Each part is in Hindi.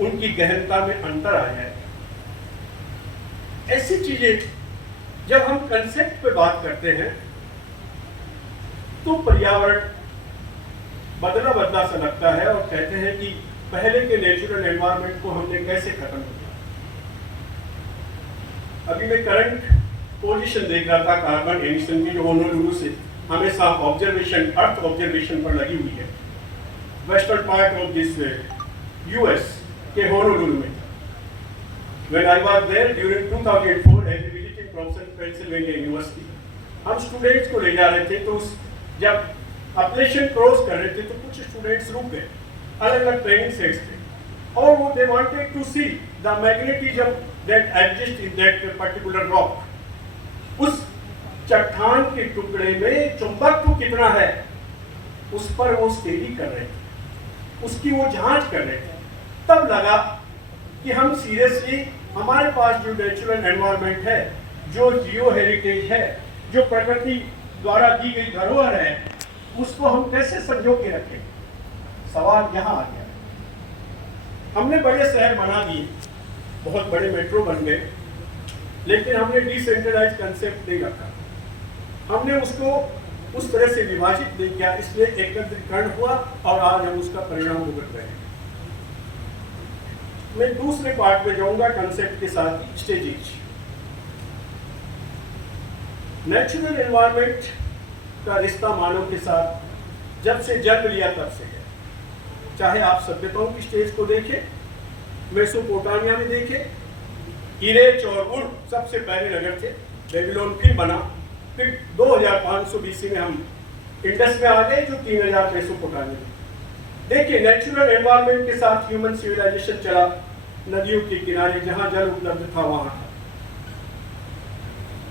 उनकी गहनता में अंतर आ जाए। ऐसी चीजें जब हम कंसेप्ट पे बात करते हैं तो पर्यावरण बदला बदला सा लगता है और कहते हैं कि पहले के नेचुरल एनवायरनमेंट को हमने कैसे खत्म किया। अभी मैं करंट पोजीशन देख रहा था कार्बन एमिशन की, जो होनोलुलु से हमेशा ऑब्जर्वेशन, अर्थ ऑब्जर्वेशन पर लगी हुई है, western part of this US के होनोलुलु में। When I was there during 2004 as a visiting professor Pennsylvania university, हम स्टूडेंट्स को ले जा रहे थे, तो जब अपलेशन क्रॉस कर रहे थे तो कुछ स्टूडेंट्स रुक गए, अलग अलग ट्रेनिंग सेट्स थे, और वो they wanted to see the magnetism that exist in that particular rock. उस चट्टान के टुकड़े में चुंबकत्व कितना है, उस पर वो स्टडी कर रहे थे, उसकी वो जांच कर रहे थे। तब लगा कि हम सीरियसली हमारे पास जो नेचुरल एनवायरनमेंट है, जो जियो हेरिटेज है, जो प्रकृति द्वारा दी गई धरोहर है, उसको हम कैसे संजो के रखें। सवाल यहाँ आ गया। हमने बड़े शहर बना दिए, बहुत बड़े मेट्रो बन गए, लेकिन हमने डिसेंट्रलाइज कंसेप्ट नहीं रखा, हमने उसको उस तरह से विभाजित नहीं किया, इसलिए एकत्रीकरण हुआ और आज हम उसका परिणाम भुगत रहे हैं। मैं दूसरे पार्ट में जाऊंगा कंसेप्ट के साथ, स्टेजेज। नेचुरल एनवायरनमेंट का रिश्ता मानव के साथ जब से जन्म लिया तब से है। चाहे आप सभ्यताओं की स्टेज को देखें, मेसोपोटामिया में देखें, इरेच और उर सबसे पहले नगर थे, बेबीलोन फिर बना, फिर 2500 बीसी में हम इंडस में आ गए, जो 3000 मेसोपोटामिया में। देखिए, नेचुरल एनवायरनमेंट के साथ ह्यूमन सिविलाइजेशन चला, नदियों के किनारे जहां जल उपलब्ध था वहां था।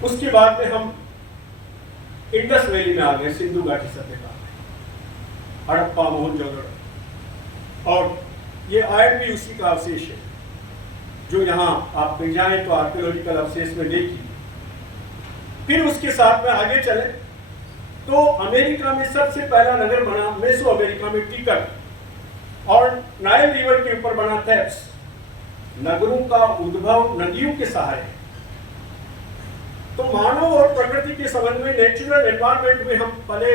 उसके बाद में हम इंडस वैली में आ गए, सिंधु घाटी सभ्यता में, हड़प्पा, मोहनजोदड़ो, और ये आयरन भी उसी का अवशेष है, जो यहाँ आप पे जाएं तो आर्कियोलॉजिकल अवशेष में देखिए। फिर उसके साथ में आगे चले तो अमेरिका में सबसे पहला नगर बना, मेसो अमेरिका में टिकट, और नाइल रिवर के ऊपर बना थेब्स। नगरों का उद्भव नदियों के सहारे। तो मानव और प्रकृति के संबंध में, नेचुरल एनवायरनमेंट में हम पले,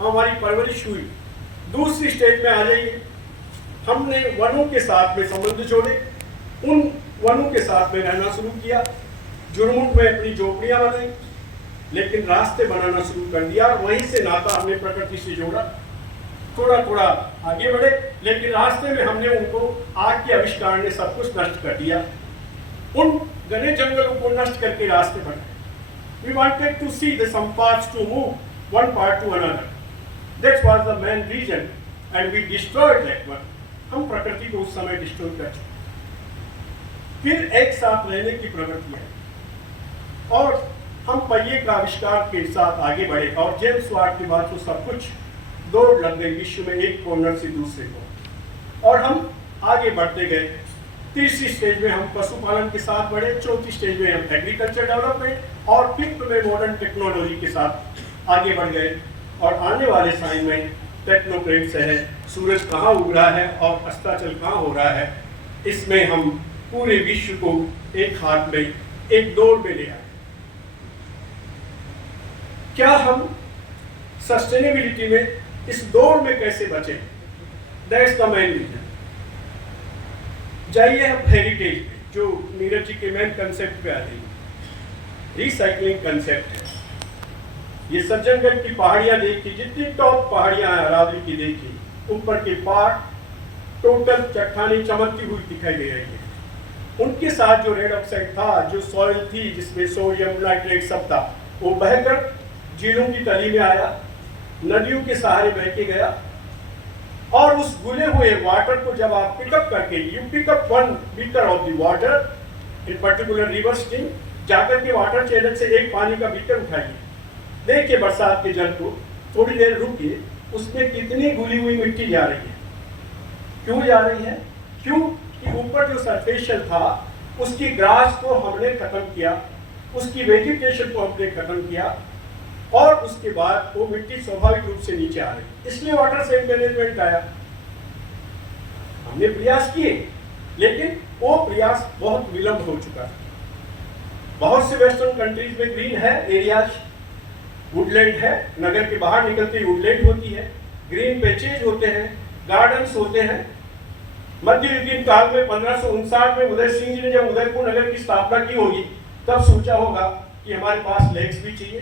हमारी परवरिश हुई। दूसरी स्टेज में आ जाइए, हमने वनों के साथ में संबंध जोड़े, उन वनों के साथ में रहना शुरू किया, जुर्मुट में अपनी झोपड़ियां बनाई, लेकिन रास्ते बनाना शुरू कर दिया, वहीं से नाता हमने प्रकृति से जोड़ा। थोड़ा थोड़ा आगे बढ़े, लेकिन रास्ते में हमने उनको, आग के आविष्कार ने सब कुछ नष्ट कर दिया, उन घने जंगलों को नष्ट करके रास्ते बनाए। We wanted to see the some paths to move one part to another. That was the main reason, and we destroyed that one. हम प्रकृति को उस समय डिस्ट्रॉय कर चुके। फिर एक साथ रहने की प्रवृत्ति है, और हम पहिए का आविष्कार के साथ आगे बढ़े, और जेम्स वाट के बाद तो सब कुछ दौड़ लग गई विश्व में, एक कॉर्नर से दूसरे को, और हम आगे बढ़ते गए। तीसरी स्टेज में हम पशुपालन के साथ बढ़े, चौथी स्टेज में हम एग्रीकल्चर डेवलपमेंट, और फिफ्थ में मॉडर्न टेक्नोलॉजी के साथ आगे बढ़ गए। और आने वाले टाइम में टेक्नोक्रेट से है, सूरज कहाँ उग रहा है और अस्ताचल कहाँ हो रहा है, इसमें हम पूरे विश्व को एक हाथ में, एक दौड़ में ले आए। क्या हम सस्टेनेबिलिटी में, इस दौड़ में कैसे बचे? That's the main reason. जाइए हम हेरिटेज पे, जो नीरज जी के मेन कंसेप्ट पे आ जाइए। रिसाइकलिंग कंसेप्ट है। ये सज्जनगढ़ की पहाड़ियां देखी, जितनी टॉप पहाड़ियां हैं अरावली की देखी, ऊपर के पार्ट टोटल चट्टानें चमकती हुई दिखाई दे रही है। उनके साथ जो रेड ऑक्साइड था, जो सॉइल थी जिसमें सोडियम नाइट्रेट सब था, वो बहकर झीलों की तली में आया, नदियों के सहारे बह के गया, और उस घुले हुए वाटर को जब आप पिकअप करके, you pick up 1 litre of the water in particular river stream, जाकर के वाटर चैनल से एक पानी का बीकर उठाइए, देखिए बरसात के जल को, थोड़ी देर रुकिए, उसमें कितनी घुली हुई मिट्टी जा रही है। क्यों जा रही है? क्यों कि ऊपर जो सरफेशियल था, उसकी ग्रास को हमने खत्म किया, उसकी वेजिटेशन को हमने खत्म किया, और उसके बाद वो मिट्टी स्वाभाविक रूप से नीचे आ रही, इसलिए वाटर सेव मैनेजमेंट आया। हमने प्रयास किए, लेकिन वो प्रयास बहुत विलंब हो चुका है। बहुत से वेस्टर्न कंट्रीज में ग्रीन है एरियाज, वुडलैंड है, नगर के बाहर निकलते ही वुडलैंड होती है, ग्रीन पैचेज होते हैं, गार्डन्स होते हैं। मध्ययुगीन काल में 1559 में उदय सिंह जी ने जब उदयपुर नगर की स्थापना की होगी तब सोचा होगा कि हमारे पास लेक्स भी चाहिए।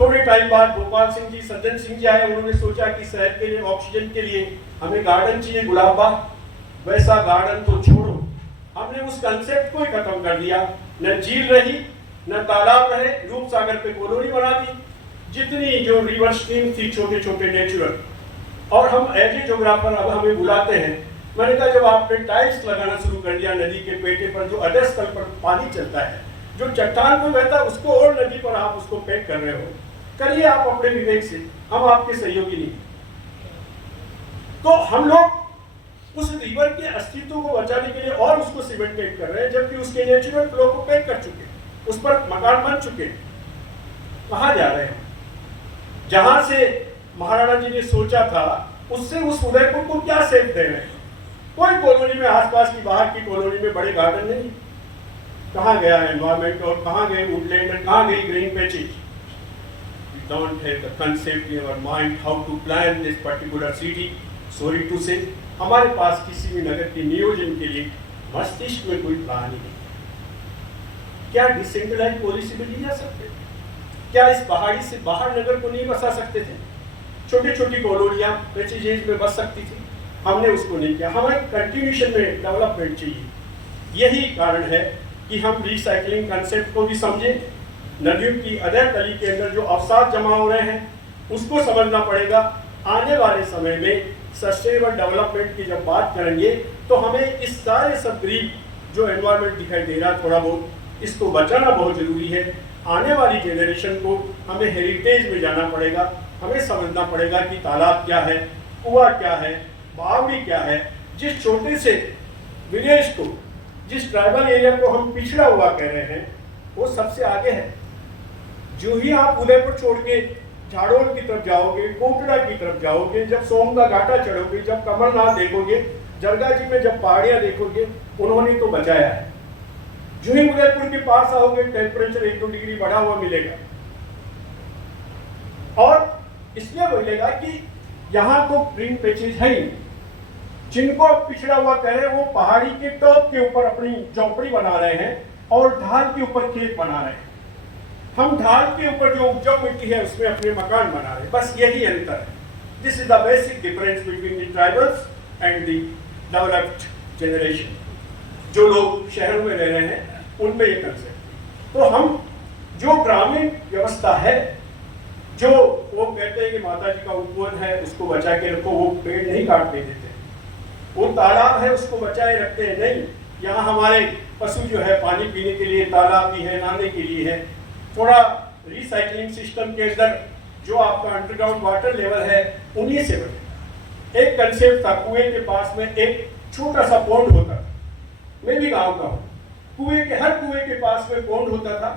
थोड़े टाइम बाद गोपाल सिंह जी, सज्जन सिंह जी आए, उन्होंने सोचा कि शहर के लिए ऑक्सीजन के लिए हमें गार्डन चाहिए, गुलाब बाग। वैसा गार्डन तो छोड़ो, हमने उस कंसेप्ट को ही खत्म कर दिया। न झील रही, न तालाब रहे, रूप सागर पे कॉलोनी बना दी। जितनी जो रिवर स्ट्रीम थी छोटे छोटे नेचुरल, और हम एज ए ज्योग्राफर अब हमें बुलाते हैं। मैंने कहा जब आपने टाइल्स लगाना शुरू कर दिया नदी के पेटे पर, जो अधर स्थल पर पानी चलता है, जो चट्टान पर बहता है, उसको और नदी पर आप उसको पैक कर रहे हो, करिए आप अपने विवेक से, हम आपके सहयोगी नहीं। तो हम लोग उस रिवर के अस्तित्व को बचाने के लिए और उसको सीमेंटेड कर रहे हैं, जबकि उसके नेचुरल फ्लो को पैक कर चुके, उस पर मकान बन चुके। कहाँ जा रहे हैं? जहां से महाराणा जी ने सोचा था उससे उस उदयपुर को क्या सेफ दे रहे हैं? कोई कॉलोनी में, आसपास की बाहर की कॉलोनी में बड़े गार्डन नहीं। कहाँ गया एनवायरमेंट, और कहाँ गए वुडलैंड, और कहाँ गई green patches? We don't have the concept in our mind how to plan this particular city. Sorry to say, हमारे पास किसी भी नगर के नियोजन के लिए मस्तिष्क में कोई प्लान ही नहीं। क्या डिसेंट्रलाइज पॉलिसी में ली जा सकते? क्या इस पहाड़ी से बाहर नगर को नहीं बसा सकते थे? छोटी छोटी कॉलोनियां पैचेजेज में बस सकती थी, हमने उसको नहीं किया। हमें कंटिन्यूशन में डेवलपमेंट चाहिए। यही कारण है कि हम रिसाइकलिंग कंसेप्ट को भी समझें। नदियों की अधर तली के अंदर जो अवसाद जमा हो रहे हैं उसको समझना पड़ेगा। आने वाले समय में सस्टेनेबल डेवलपमेंट की जब बात करेंगे तो हमें इस सारे सब ग्रीन जो एनवायरनमेंट दिखाई दे रहा है थोड़ा बहुत, इसको बचाना बहुत जरूरी है। आने वाली जेनरेशन को हमें हेरिटेज में जाना पड़ेगा, हमें समझना पड़ेगा कि तालाब क्या है, कुआं क्या है, बावड़ी क्या है। जिस छोटे से विलेज को, जिस ट्राइबल एरिया को हम पिछड़ा हुआ कह रहे हैं, वो सबसे आगे है। जो ही आप उदयपुर छोड़ के झाड़ोल की तरफ जाओगे, कोटड़ा की तरफ जाओगे, जब सोम का घाटा चढ़ोगे, जब कमलनाथ देखोगे, जरगा जी में जब पहाड़ियां देखोगे, उन्होंने तो बचाया है। जो ही उदयपुर के पास आओगे टेम्परेचर 1-2 डिग्री बढ़ा हुआ मिलेगा, और इसलिए मिलेगा कि यहाँ तो ग्रीन पैचेज है ही। जिनको पिछड़ा हुआ कह रहे हैं वो पहाड़ी के टॉप के ऊपर अपनी झोपड़ी बना रहे हैं और ढाल के ऊपर खेत बना रहे हैं। हम ढाल के ऊपर जो उपजाऊ मिट्टी है उसमें अपने मकान बना रहे हैं। बस यही अंतर है। This is the basic difference between the tribals and the developed generation. जो लोग शहरों में रह रहे हैं उनमें ये कंसेप्ट। तो हम जो ग्रामीण व्यवस्था है, जो वो कहते हैं कि माता जी का उपवन है उसको बचा के रखो, वो पेड़ नहीं काटने देते। वो तालाब है उसको बचाए रखते हैं नहीं। यहाँ हमारे पशु जो है पानी पीने के लिए तालाब भी है, नहाने के लिए है। थोड़ा रिसाइकलिंग सिस्टम के अंदर जो आपका अंडरग्राउंड वाटर लेवल है उन्हीं से बने। एक कंसेप्ट था, कुएं के पास में एक छोटा सा पॉन्ड होता। मैं भी गाँव का हूँ। हर कुएं के पास में पॉन्ड होता था।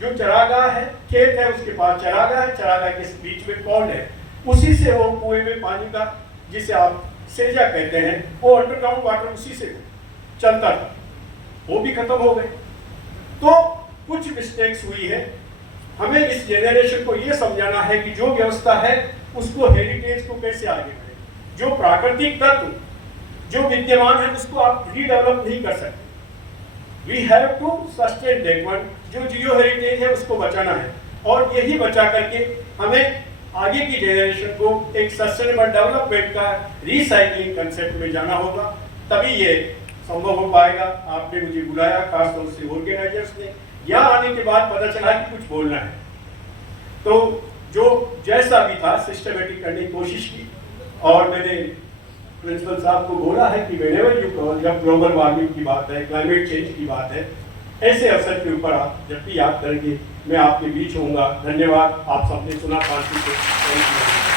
जो चरागाह है, खेत है, उसके पास चरागाह है, चरागाह के बीच में पॉन्ड है। उसी से वो कुएं में पानी का, जिसे आप सेजा कहते हैं, वो अंडरग्राउंड वाटर उसी से चलता था। वो भी खत्म हो गए। तो कुछ मिस्टेक्स हुई है। हमें इस जेनरेशन को ये समझाना है कि जो व्यवस्था है उसको, हेरिटेज को कैसे आगे बढ़े। जो प्राकृतिक तत्व जो विद्यमान है उसको आप रीडेवलप नहीं कर सकते। We have to sustain that one. जो जियो हेरिटेज है उसको बचाना है, और यही बचा करके हमें आगे की जेनरेशन को एक सस्टेनेबल डेवलपमेंट का रिसाइकलिंग कंसेप्ट में जाना होगा, तभी ये संभव हो पाएगा। आपने मुझे बुलाया, खासतौर से ऑर्गेनाइजर्स ने। यहाँ आने के बाद पता चला कि कुछ बोलना है, तो जो जैसा भी था सिस्टमेटिक करने की कोशिश की। और मैंने प्रिंसिपल साहब को बोला है कि व्हेनेवर यू कॉल, जब ग्लोबल वार्मिंग की बात है, क्लाइमेट चेंज की बात है, ऐसे अवसर के ऊपर आप जब भी याद करेंगे मैं आपके बीच होऊंगा। धन्यवाद। आप सबने सुना। 5